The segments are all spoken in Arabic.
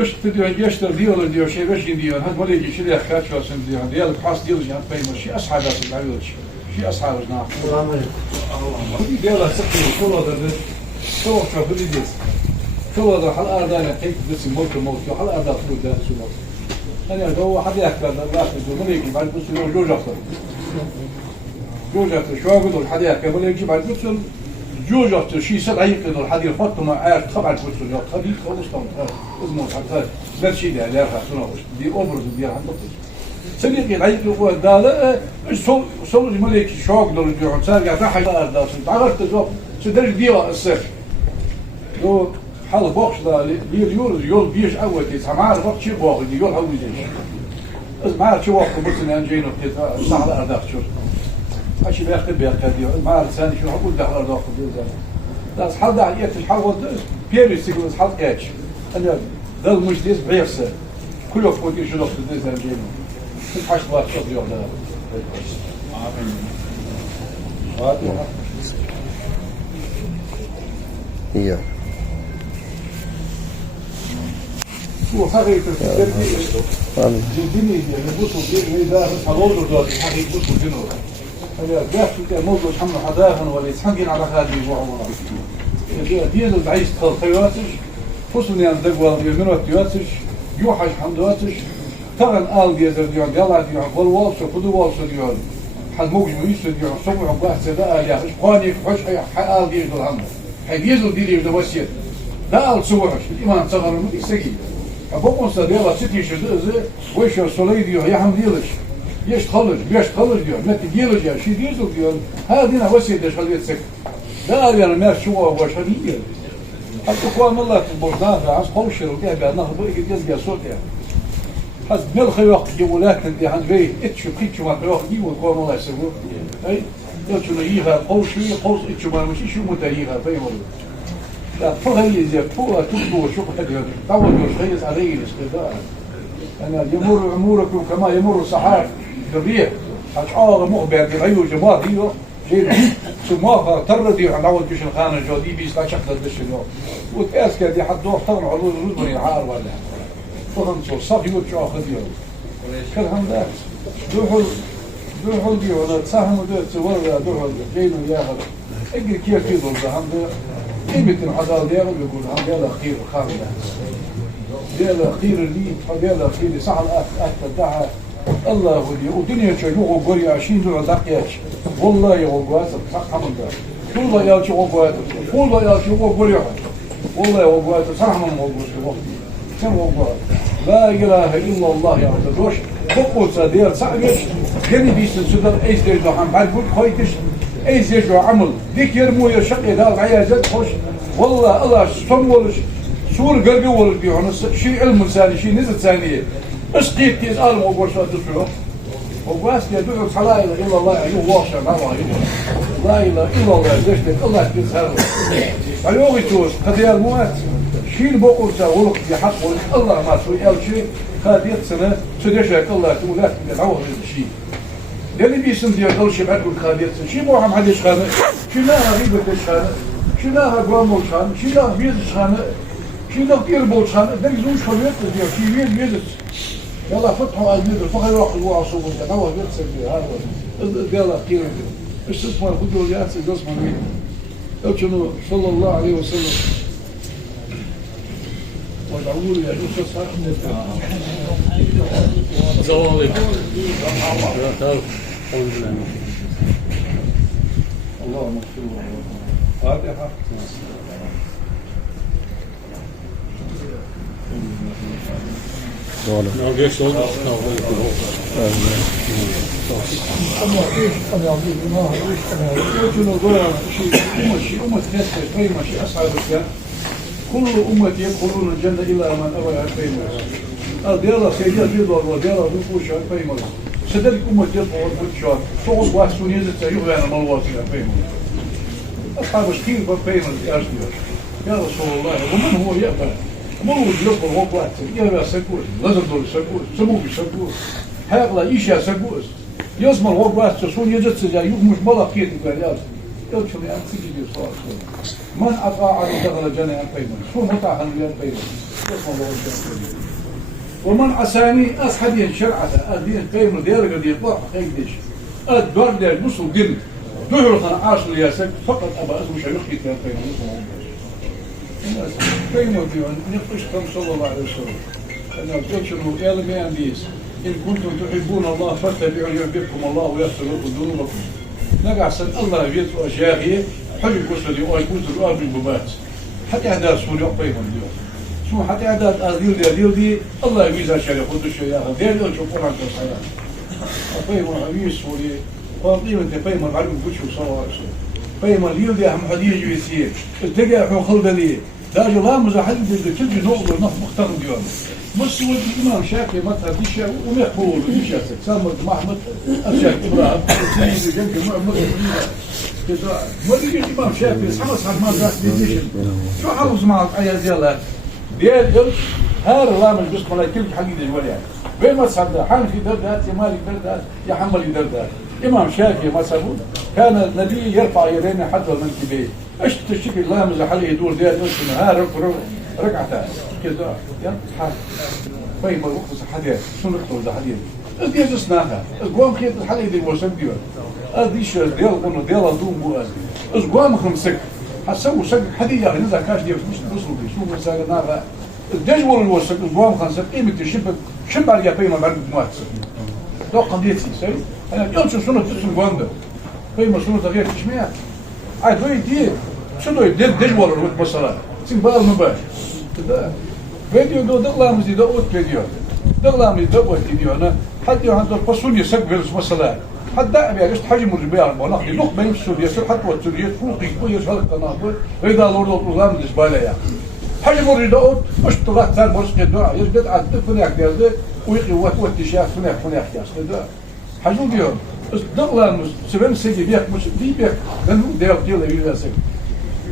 İşte diyor gençler diyorlar diyor şey beşin diyor hadi böyle geçiyor kaç olsun diyor diyelim has diyoruz yani peyma şey ashabası diyorlar şey ashabına Allah'ım diyorlar sıkıyor şurada da çok çok biliyoruz şurada hal ardana tek بس موت hal arda burada şurada hani هو حد يحكي الله يجزيه ما يجي بعد بس جوجته شو أقول حد يحكي ولا يجي بعد بس جوجته شيء سبعة يقدر حد يحط مع عارف طبعا بس يا خليك خلص طبعا اسمه حتى لا شيء ده لا خاصنا دي أوبرز دي عنده سبيك العيد هو ده لا صور الملك شو أقدر يجون سارع راح يقدر ده تعرفت جو سدرج ديوا السر لو حال بوخش ده يول بيش أول كيس هم عارف وقت شيء بوخ دي يول هوي زين بس ما عارف شو وقت بس نجينا كده صح لا أرداخ شو أشي بياخد ديو ما عارف ثاني شو هقول ده أرداخ ديو زين das حد عليه الحوض بيرس يقول حد كاتش أنا ذا مش ديس بيرس كله فوق شو نقطة ديس نجينا كل حاجة واحد شو ديو ده إيه هو حقيقة الدنيا يبصوا فيه ده حضور ده حقيقة يبصوا فيه هذا جاء في موضوع حمل حداهن ولا يتحقن على هذه الموضوع دين العيش خيواتش فصلني عن دقوة يمنوا تيواتش يوحش حمدواتش ترى آل جيزر ديون يلا ديون والوالش خدوا والش ديون حد موج ميس ديون سمع بحث ده يا إخواني حش آل جيزر الهم حجيزر ديري بدوسيت ده آل صورش الإيمان صغر المدي سجيد أبوكم صديقة ستي شدوزة ويش الصلي ديون يا حمديلش يشتغلش ديون ما تديلش يا شي ديزل ديون هذه وسيلة دخلت سك ده أبي أنا ما شو هو شديد حتى قوام الله تبوزنا عاس قوشر وده بأنه بيجي يزجع صوت يعني حس ملخي وقت جولات اللي عند بيت اتشو قيتشو ما تروح دي وقوام الله يسوي أي يلشون يجيها قوشي قوس اتشو ما مش شو متجيها فاهم لا فهي زي فوق تبدو شو حاجة طول يرخيص عليه الاستداء أنا يمر أموركم كما يمر السحاب بالريح أشعار مخبر يغير جماعة ديو جينا سماها تردي على أول جيش الخانة الجودي بيسلا شخص الدشلو وتأس كذي حد دوح طبعا علوز الرزمني عار ولا فهم شو صافي وتشو أخذ يوم كل هم ده دوحل ديو ولا تساهم ودو تسوار دوحل جينا ياخذ اجل كيف يضل ده هم ده قيمة الحضارة ديالو بيقول هم ديال أخير خامل ديال أخير اللي ديال أخير صح الأكثر دعا الله ودي ودنيا شيء قوري 20 دولار دقيقة والله يوقعت صح حمد والله يا شيء وقعت والله يا شيء قوري والله وقعت صح من موضوع كم وقعت لا إله إلا الله يا رب دوش بقول صدير صعبش جني بيسن سدر أي زيج عم بعد قول خويتش أي زيج عمل ذيك يرمو يشق يدار عيازات خوش والله الله صمولش سور قرقي ولد بيعون شيء علم ثاني شيء نزل ثانية اسقيت كيس قال موقوش أدفعه وقواس يدعو لا إله إلا الله أيوه واشا لا إله إلا الله زشتك الله تزهر اليوغي توس قدير موات شيل بقرسة ورق يحق الله ما سوي أو شيء قادية سنة سدشك الله تقول لا تدعوه الشيء لأني بيسم ديال دول شي بعد قادية سنة شي مو عم حدش خانة شي لا غيبة الشانة شي لا قوام الشانة شي لا بيز الشانة شي لا كير بولشانة ده يزوج خليط ديال شي وين بيزس يلا فتحوا الميدر فخر يروح الواع صوبه ده هو بيرسل هذا يلا كير ايش اسمه الخدوه ياسر اسمه مين لو صلى الله عليه وسلم ودعوا لي يا دوس صح السلام عليكم اللهم اغفر له فاتحه Nou, geeft zo. Nou, كل أمة يدخلون الجنة إلا من أبى الفيمة. ديالا سيجا ديالا وديالا دخول شهر فيمة. سدرك أمة يدخل البشر. صعود واسون يزت سيغلى عن ملوات الفيمة. أصحاب الشكيل فيمة الأشياء. يا رسول الله ومن هو يأبى؟ مو يدخل وقت يا سكوت لازم دول سكوت سمو بسكوت هاغلا إيش يا سكوت يسمى الوقت تسون يزت سيجا يوم مش ملا كيت قال يلشم يعني تجي صار من أطاعني دخل الجنة يعني بيمن شو متاع يعني بيمن ومن عساني أصحابي شرعة أدين بيمن دير قد يطلع خيدش الدور دير نصو جن دهر خنا عاش الياسك فقط أبا اسمه شيخي كان بيمن بيمن ديون نفشكم صلى الله عليه وسلم أنا قلت شنو يا لمي أنديس إن كنتم تحبون الله فاتبعوا يحببكم الله ويغفر لكم ذنوبكم نقع سن الله يبيتوا أشياء حج كسر أو يكون الأرض بالبمات حتى هذا سوري أقيمون اليوم شو حتى هذا أديل دي الله يبيز أشياء يقول الشيء غير يشوفون عن الحياة أقيمون حبيس سوري قيمة قيمة علم كل صار قيمة اليوم دي أهم حديث يسير التقى في خلد لي ده الله مزحل بتجي نقطة نف مختلف اليوم مش هو الإمام شافعي مثلا في شيء ومقبول في شيء سامر محمد الشيخ إبراهيم سيد جنك محمد كذا ولي الإمام شافعي حمص حد ما ذاك ديشن شو حافظ مع الآية ديالها ديال هذا الله من جسم الله كل حقيقة الولي بين ما تصدق حان في دردات يا مالك دردات يا حمل دردات إمام شافعي مثلا كان النبي يرفع يديه حتى المنكبين ايش تشتكي الله مزحل يدور ديال ها ركعتان كذا يضحك طيب الوقت حديث شنو نقول ده حديث دي جسناها القوام كيف الحلقه دي وسم ديال ادي شو ديال قلنا ديال دوم بو ادي القوام خمسك حسوا سك حديث يعني اذا كاش ديال مش نوصلوا دي شو مسالنا الدجول الوسك القوام خمسك قيمه الشبك شب على قيمه بعد الموت لو قضيتي سي انا اليوم شنو تسمى القوام ده قيمه شنو تغيير تشميع عاد وين دي شنو يدير دجول الوقت بصلاه سيمبال مباشر كذا فيديو دو دغلا مزيد اوت فيديو دغلا مزيد اوت فيديو انا حتى عنده الفصول يسقف مثلا حتى ابي اجت حجم الربيع المناخ يلوق بين السوريا حتى والسوريات فوق يقوي شغل التناقض واذا لورد النظام بالنسبه يا حجم الربيع مش طلع ثاني مرس كده يرجع على الفناك ديال ويقي واتشاف فناك كذا حجم ديال دغلا سبن سيدي بيك مش بيك لانه ديال يلاسك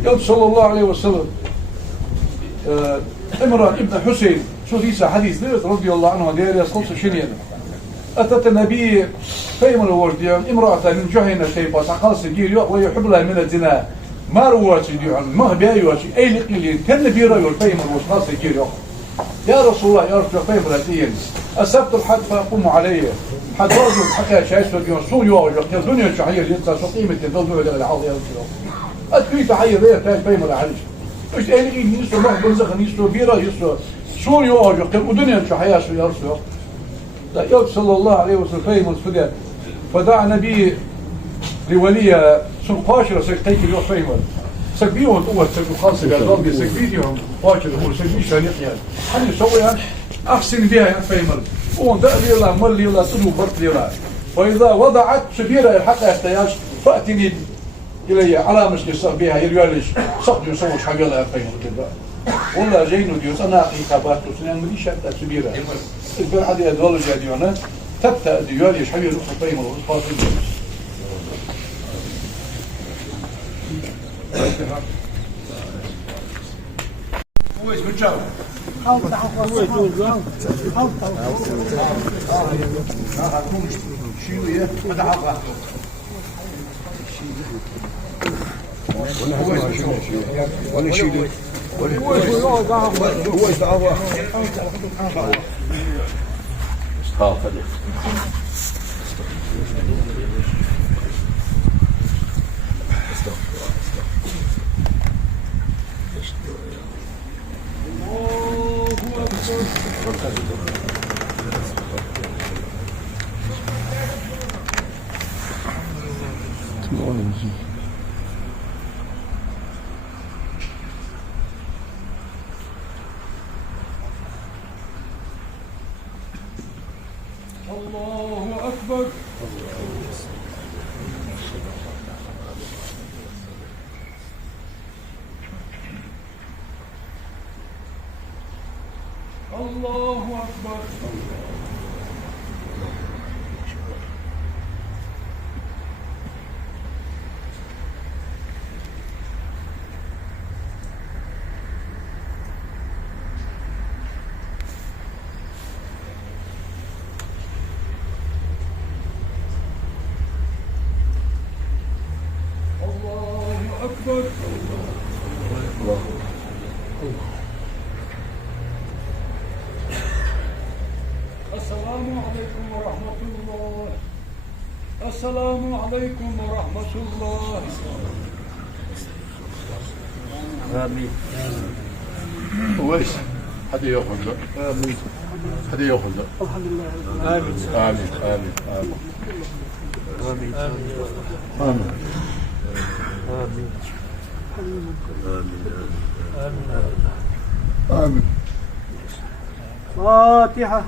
قال صلى الله عليه وسلم امرأة ابن حسين شو ديسا حديث ذات رضي الله عنه دير يصلص شنين أتت النبي فيما الوجدين امرأة من جهنة شيبة قال سجير ويحب لها من الزنا ما رواتي ديوان ما بيأيواتي أي لقلين كان نبي رأيو فيما الوجدين سجير يا رسول الله يا رسول الله فيما الأتين أسبت الحد فأقوم علي حد رجل حكا شايس فديون صول يواجه الدنيا شحير جنسا سقيمة تنظر إلى العوض يا رسول الله أتكوي تحير ريه تاج فيما العريش مش قايل يسوى واحد بنزخ يسوى بيرة يسوى شو يواجه ودنيا شو حياة شو يرسل لا يوم صلى الله عليه وسلم فهم الفداء فدع نبي لولي سن قاشرة سكتيك اليوم فهم سكبيهم قوة سكبي خاصة قال ربي سكبيهم قاشرة هو سكبي شانيق يعني حن يسويها أحسن بها فهم وان دأ لي الله مل لي الله تدو برط لي الله فإذا وضعت سبيرة الحق يحتاج فأتني إلي على مش يصير بها يريالش صق يسويش حاجة لا فهم كذا والله جينو ديوس أنا عقابات وسنان مليش حتى سبيرة البر عادي أدوال جاديونا تبتأ ديواليش حاجة رخص فهم الوصفات هو اسمه جاو هو جاو هكون شيوية متعاقة ولا شيء هو يستعوى الله أكبر الله أكبر الله أكبر. السلام عليكم ورحمة الله. السلام عليكم ورحمة الله. آمين. ويش حد ياخذ له؟ آمين. حد ياخذ له؟ الحمد لله. آمين. آمين. آمين. آمين. آمين. آمين. آمين. آمين. فاتحة.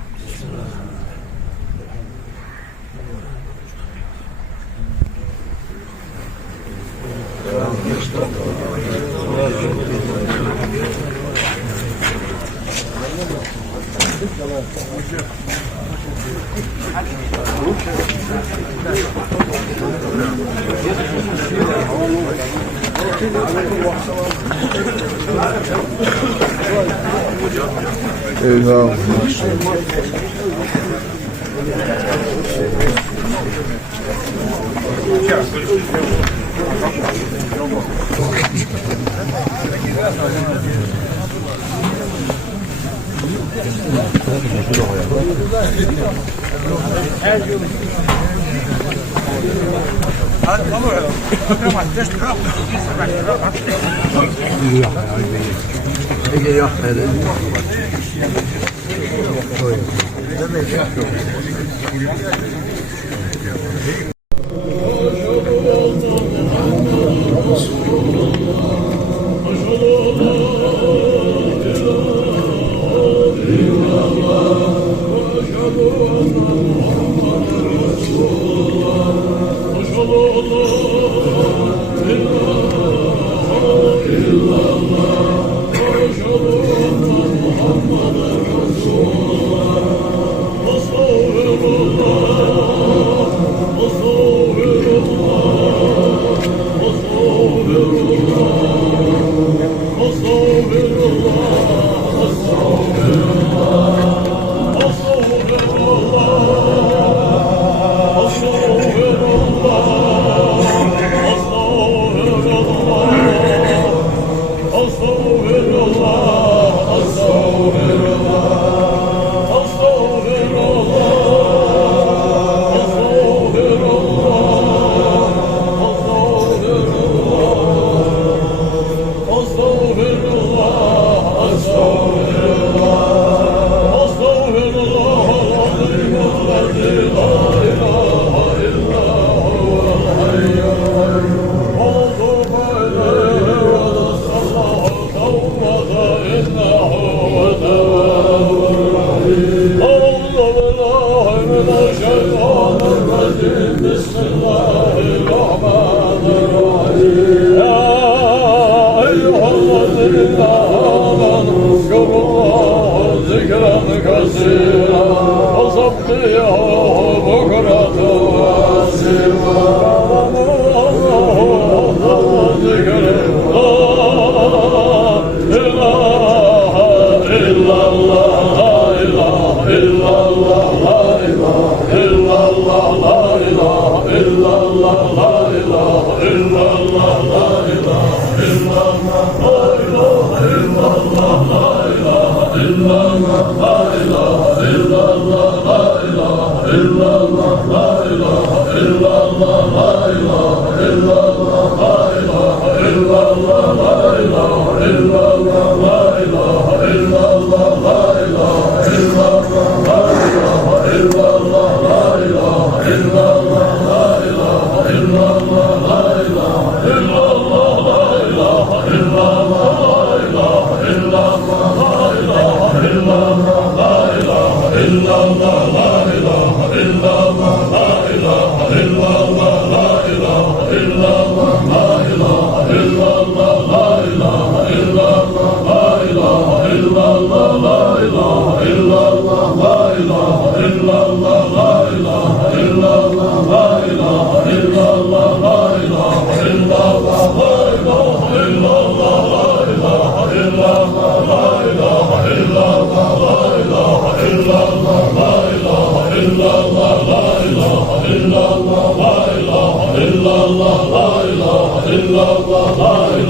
إلا الله لا إله إلا الله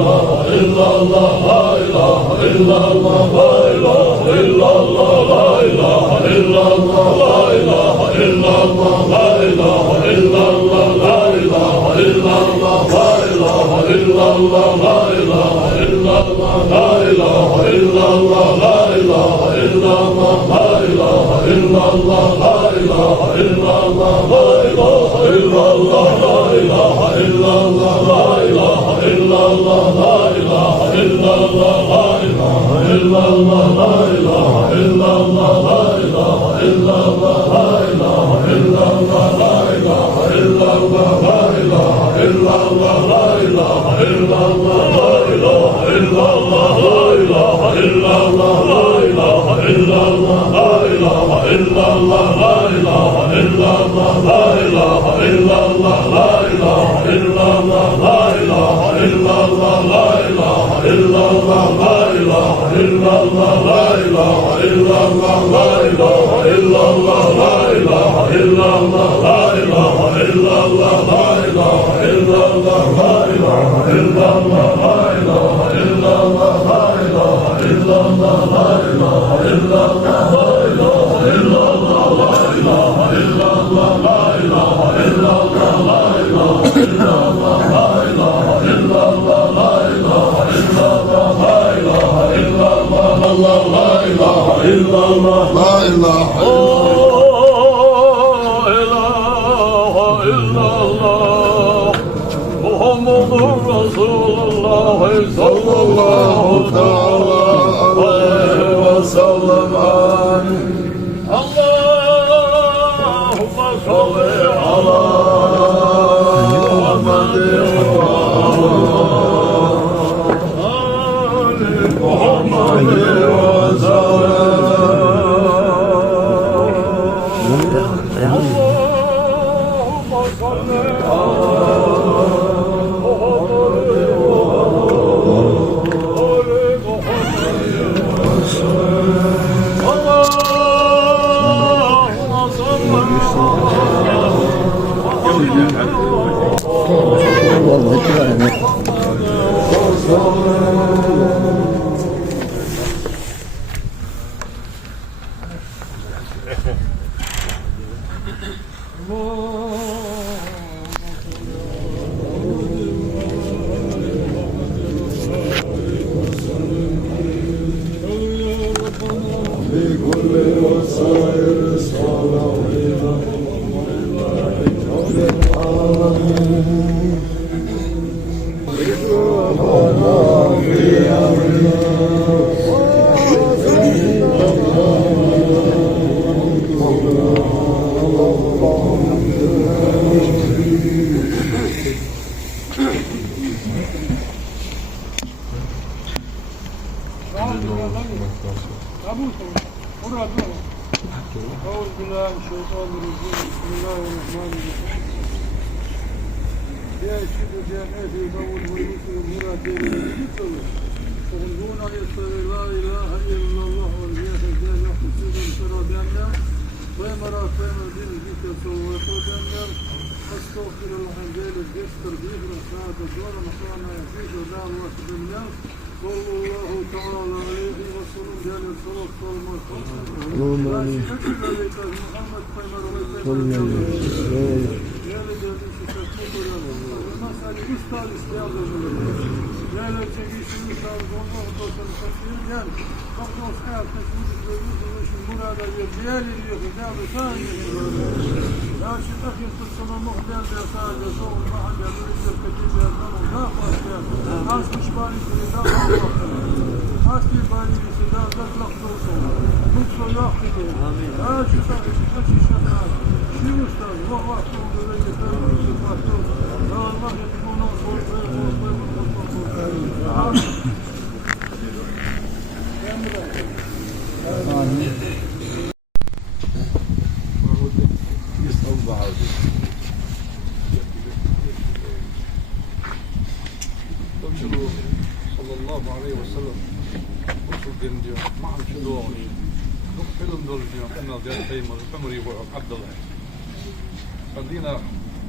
خلينا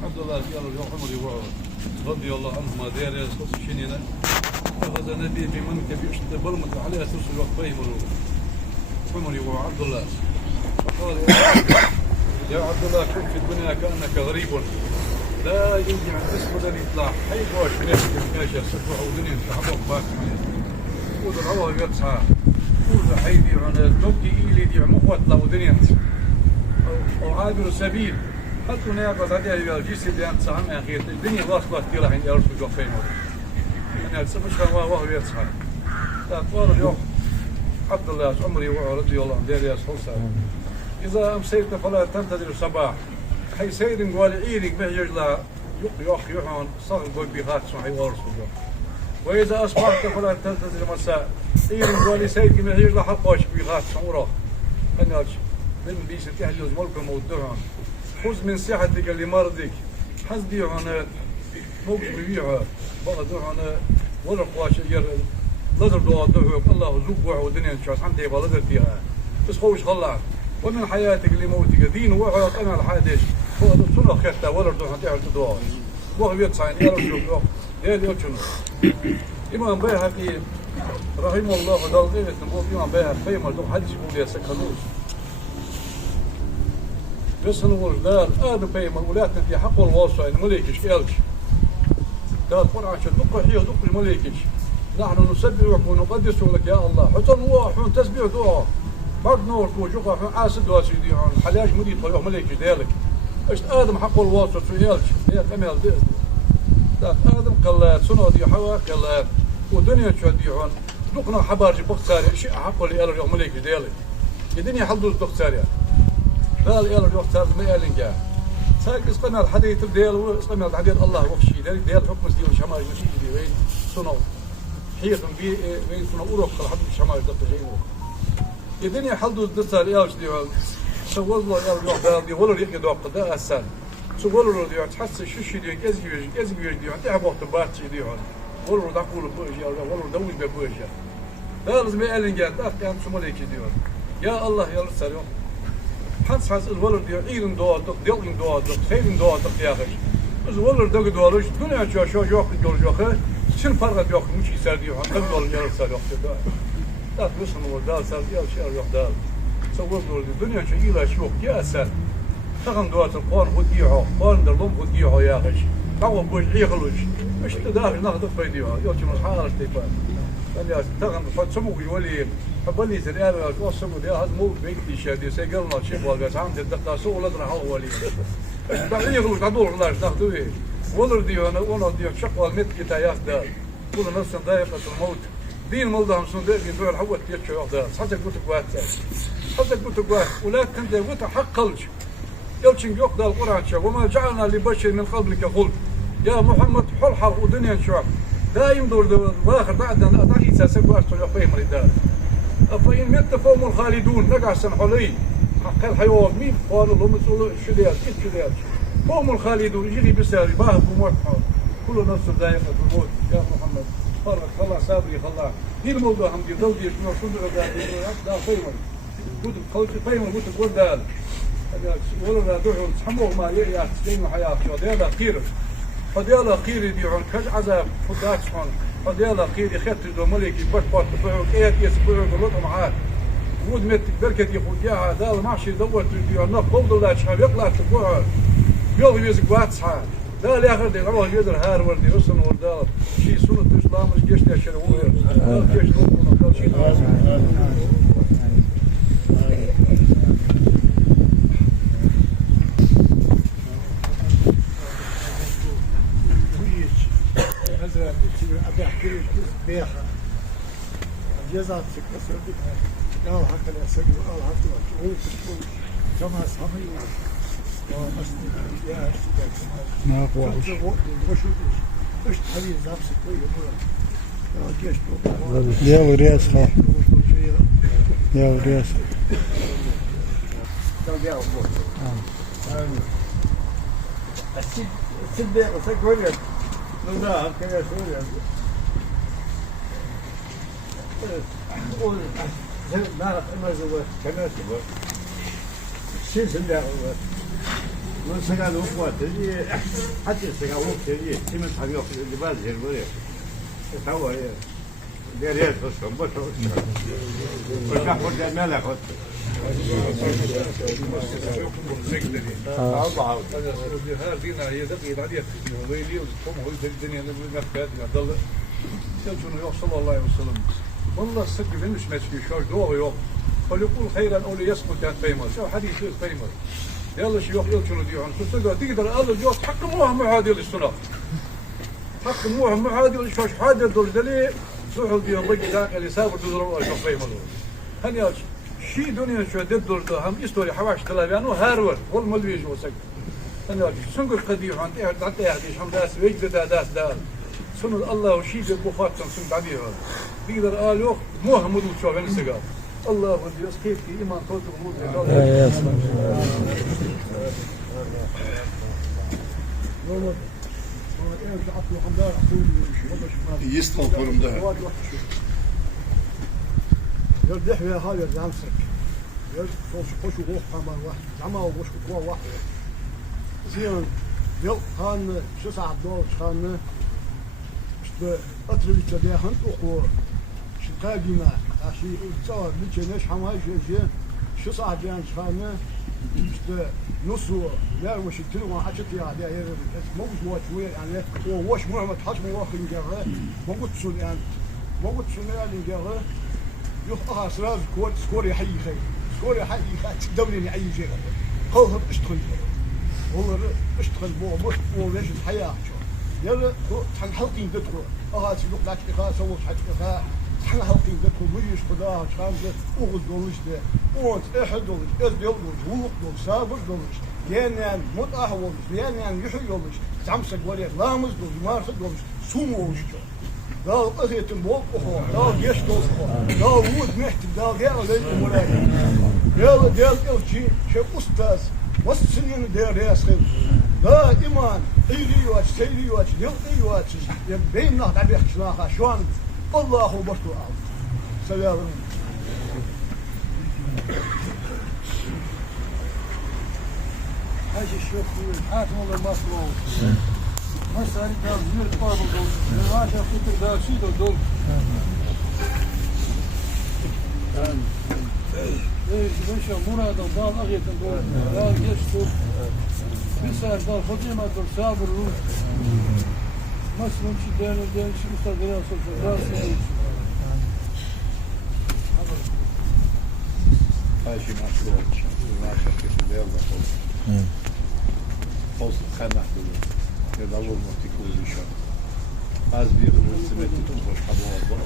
عبد الله يا رجل عمر رضي الله عنهما دير يسوس شنينا أخذ نبي بمنكب يشتد برمت عليها ترسل وقفيه مروه عمري وعبد الله فقال يا عبد الله كن في الدنيا كأنك غريب لا يجي عن اسمه الذي يطلع حي قوش من يسكن كاشا سفح ودنيا تحبه باك ودرعوها يقصها ورد حيدي عن الدوكي إيلي دي مخوتنا ودنيا أو عابر سبيل حتى ناقض هذه الجيسي اللي أنت سهم أخير الدنيا واصلة كثيرة حين يرسل وقفين يعني سمشها وهو يصحى قال اليوم عبد الله عمري رضي الله عنه دير يصحى إذا أمسيت فلا تنتظر الصباح حي سيد قال عيرك به يجلى يحون صغر قول بيخات سمحي ورسول وإذا أصبحت فلا تنتظر المساء عيرك قال سيد به يجلى حقوش بيخات سمورا خلناش من بيس تحجز ملك موضوعهم خذ من صحتك لمرضك حسبي هنا موقف بيبيعها بقى هنا ورق واشير لذر دوا دهوك الله زوج ودنيا شاس حمتي بلذر فيها بس خوش خلاص ومن حياتك لموتك دين وعيط أنا الحادث هو سنة خيرتا ولد دوحة تعرف تدوها وهو يتصعين يا رجل يا يوتشن إمام بيهقي رحمه الله ودال غيرت نقول إمام بيهق فيما دوح حدث يقول يا سكنوش بس نقول دار آدم فيما ولاتنا في حق الوصى إن مليكش كيالش قال قرآن شدق حيه دق المليكش نحن نسبحك ونقدس لك يا الله حتى نوحون تسبيح دعاء بعد نور كوجوقا في عاسد واسيدي عن حلاج مدي طيوح مليكش ديالك اشت آدم حق الوصى في يالش هي كمال ديز آدم قلات سنة دي حوا قلات ودنيا شدي عن دقنا حبارج بقصاري شيء حق اللي يالر يوم مليكش ديالك الدنيا حلدوز بقصاري قال يالر يوم تارد ما يالين جاه ساق اسقنا الحديث ديال اسقنا الحديث الله وخشي ديال حكم ديال شمال نسيجي وين سنة حيث وين سنة أوروك الحديث شمال دقيقة الدنيا حلدوز دسال يالش ديال سوال الله يالر يوم دي ولر يقي دوق ده أسان سوال ديال تحس شو ديال كذي ديال تعب وقت باتشي ديال ولر دقول بوجي ولر دوي بوجي لازم يالين جاه كان شمالك ديال يا الله يا رسول الله حس الولد ديال إيرن دوادق ديالين دوادق سيدن دوادق يا أخي الولد دق دوادق دنيا شو جوك دول شن فرق جوك مش يصير ديال هم دول يا رسول الله لا توصل ودال صار ديال شيء يروح دال سووا دول الدنيا شو إلى شوك يا أسد تغن دوات القرآن وديعه قرآن درلهم وديعه يا أخي تعو بوج يغلوش مش تداخل ناخذ فيديوها يوتي من حارة تيفان يعني تغن حد سموك يولي حبلي زريان توصلوا لي هذا مو بيكتي شادي سيقرنا شيء والقاس عند الدقة سووا لدنا حولي بعدين يغلوش تعدول الله ناخذوه ولر ديونا ولا ديون شقوا المت كتايات دار كل نفس ضايقة الموت دين ملضهم سندق يدور الحوت يتشو يقدر حتى قلت قوات حتى قلت قوات ولكن ده قلت حقلش يلشن يقدر القرآن شو وما جعلنا لبشر من قبلك خلد يا محمد حل حرق ودنيا شعب دايم دور واخر بعد أن أتعيد سأسقوا أشتر يقيم الإدارة فإن مت فهم الخالدون نقع سنحولي حق الحيوان مين قالوا لهم مسؤولوا الشديات الشديات فهم الخالدون يجري بساري باه بموت كل نفس ذائقة الموت يا محمد فرق خلا صابري خلا دي الموضوع هم دي دولي شنو صدق دا فيمن قلت قلت فيمن قلت قول دال ولا دوحوا تحموا ما يستين حياة شو ديالا خير فديالا خير يبيعون كج عذاب فدات شون فديالا خير يخت دو ملكي بس بس بيعوا ايه يسبيعوا قلوب معاه ود مت بركة يقول يا هذا ما شي دور تبيع نف فوضى لا شحال يطلع تبوع يوم يزق واتسع لا لا ياخذ يروح يدر هار وردي وصل وردال شي سنة الإسلام مش جيش تشرب وغير جيش نقول شيء مثلا أبي أحكي لك بيخة جزات سكسر أو حتى الأسد أو حتى الأشهر كما صمي ومسلم يا ما هو وش تحلي نفسك جيش يا ورياسها يا ورياسها السد سكوري لا كذا سوري نعرف إما زوج كما زوج شيء سندع من سكان وقوات اللي حتى سكان وقت اللي تمن حبيب اللي بعد هالوري تهوى Deriyet olsun, boş olsun. Hoşaf hoca melek olsun. Allah هذا دينا هي دقيقة عليها ويلي وهم هو الدنيا اللي نفكات ضل شنو يوصل الله عليه وسلم والله الصدق مش ماشي شوي دور يوم فليقول خيرا او ليصمت عن فيمر شو حديث فيمر يلا شيوخ يلا شنو ديون تقدر الله جوز حكموها معادي للسنة حكموها معادي للشوش حاجة دول دلي سوحوا ديون ضيق ذاك اللي سافر تزروا شوف فيمر هني شي دنيا شو ددور هم استوري حواش تلابيانو هارور والملويج وسك هني سنقول قديم عن حتى يعني شو داس وجد داس دار سنو الله وشي بالبخار سن بعديها بيقدر قالوا محمد وشوف السجار الله ودي كيف في ايمان توت غموض يستخدم فرم ده يردح يا هاي يرجعسك يرد خوش روح كمان واحد جماعة وش قوة واحد زين يل خان شو ساعة دول خان işte atırıcı diye han oku şikayetine aşı uçağı bir neş hamay şu saat yani şanı işte nasıl ya وش تلو حاجات يعني موجود شويه يعني هو وش محمد حسب واخد جره موجود شو يعني موجود شو يعني جره يخطها سراج سكوري حي خير سكوري حي دولي اي شيء هو اشتغل والله اشتغل مو ليش الحياه يلا حن حلقين دتكو سيلوك داك إخاء سووك حاج إخاء حن حلقين دتكو ويش خداها شخامسة أغل دولش ده أونت إحد دولش إز دولش ووق دولش سابق دولش يعني متأح دولش يعني يحي دولش تعمسك وليد لامز دولش مارسك دولش سومو وشجو دال أخيط الموق أخوة دال يش دولش أخوة دال وود محتب دال غير ليكم ولاي يلا دال إلشي شيء أستاذ والسنين دير ياسخل دا إيمان إيريواتش سيريواتش ديلقيواتش بين نهض عبيخ شلاخا شوان الله بشتو أعلم سلام هاي الشيخ حاتم الله المصلوب مساري دار زمير طابل دول نواشا خطر دار سيدو دول بنشا مرادة دار أغيث دول دار يشتو بسار دار خديمة دول صابر روح مسلم شدان ودان شي أستاذ رياض دار سيدو هاشي مشروع ماشي كيف يلا خلص خنا كده أول ما تكون إن شاء الله از بيخدم السمات تخرج حبوا